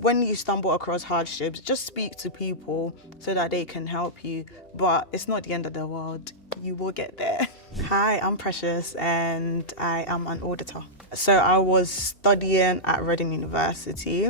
when you stumble across hardships, just speak to people so that they can help you. But it's not the end of the world. You will get there. Hi, I'm Precious and I am an auditor. So I was studying at Reading University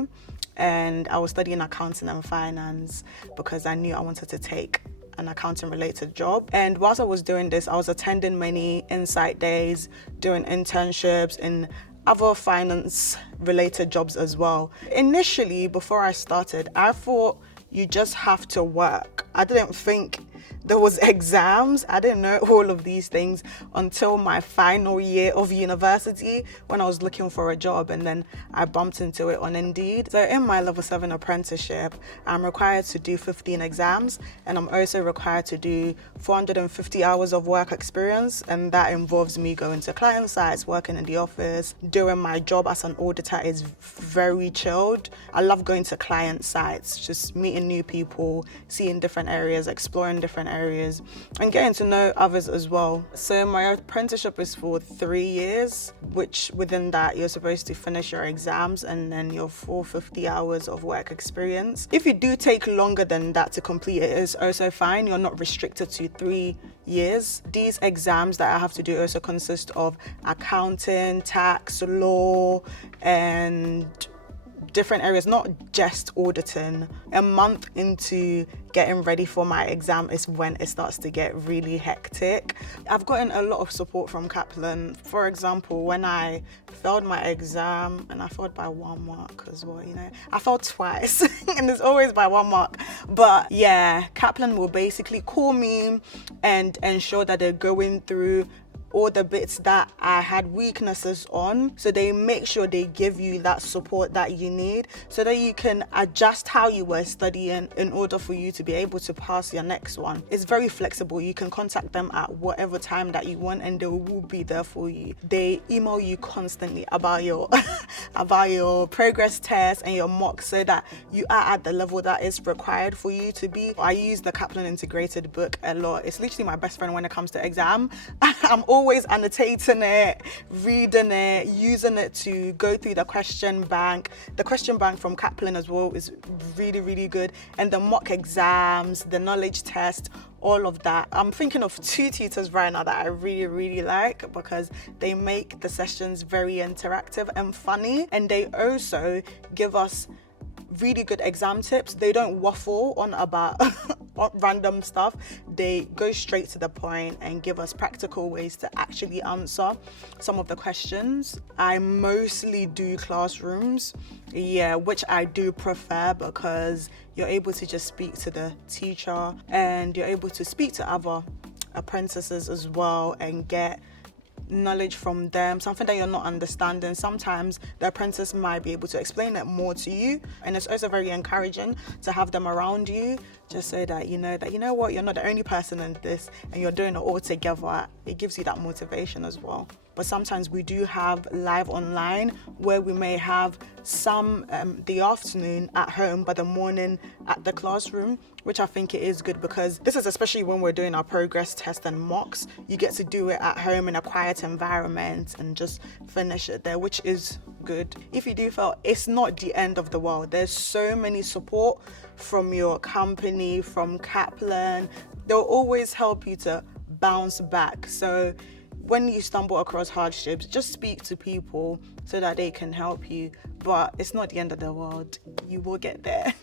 and I was studying accounting and finance because I knew I wanted to take an accounting related job. And whilst I was doing this, I was attending many insight days, doing internships in other finance related jobs as well. Initially, before I started, I thought you just have to work. I didn't think there was exams. I didn't know all of these things until my final year of university when I was looking for a job, and then I bumped into it on Indeed. So in my level 7 apprenticeship, I'm required to do 15 exams, and I'm also required to do 450 hours of work experience, and that involves me going to client sites, working in the office. Doing my job as an auditor is very chilled. I love going to client sites, just meeting new people, seeing different areas, exploring different areas, and getting to know others as well. So my apprenticeship is for 3 years, which within that you're supposed to finish your exams and then your 450 hours of work experience. If you do take longer than that to complete it, is also fine. You're not restricted to 3 years. These exams that I have to do also consist of accounting, tax, law, and different areas, not just auditing. A month into getting ready for my exam is when it starts to get really hectic. I've gotten a lot of support from Kaplan. For example, when I failed my exam, and I failed by 1 mark as well, I failed twice and it's always by 1 mark. But yeah, Kaplan will basically call me and ensure that they're going through all the bits that I had weaknesses on. So they make sure they give you that support that you need so that you can adjust how you were studying in order for you to be able to pass your next one. It's very flexible. You can contact them at whatever time that you want and they will be there for you. They email you constantly about your about your progress tests and your mocks so that you are at the level that is required for you to be. I use the Kaplan integrated book a lot. It's literally my best friend when it comes to exam. I'm always annotating it, reading it, using it to go through the question bank. The question bank from Kaplan as well is really, really good. And the mock exams, the knowledge test, all of that. I'm thinking of 2 tutors right now that I really, really like because they make the sessions very interactive and funny. And they also give us really good exam tips. They don't waffle on about random stuff. They go straight to the point and give us practical ways to actually answer some of the questions. I mostly do classrooms, which I do prefer because you're able to just speak to the teacher and you're able to speak to other apprentices as well and get knowledge from them, something that you're not understanding. Sometimes the apprentice might be able to explain it more to you, and it's also very encouraging to have them around you just so that you know what, you're not the only person in this and you're doing it all together. It gives you that motivation as well. But sometimes we do have live online where we may have some the afternoon at home but the morning at the classroom, which I think it is good because this is especially when we're doing our progress test and mocks. You get to do it at home in a quiet environment and just finish it there, which is good. If you do fail, it's not the end of the world. There's so many support from your company, from Kaplan. They'll always help you to bounce back. So when you stumble across hardships, just speak to people so that they can help you. But it's not the end of the world. You will get there.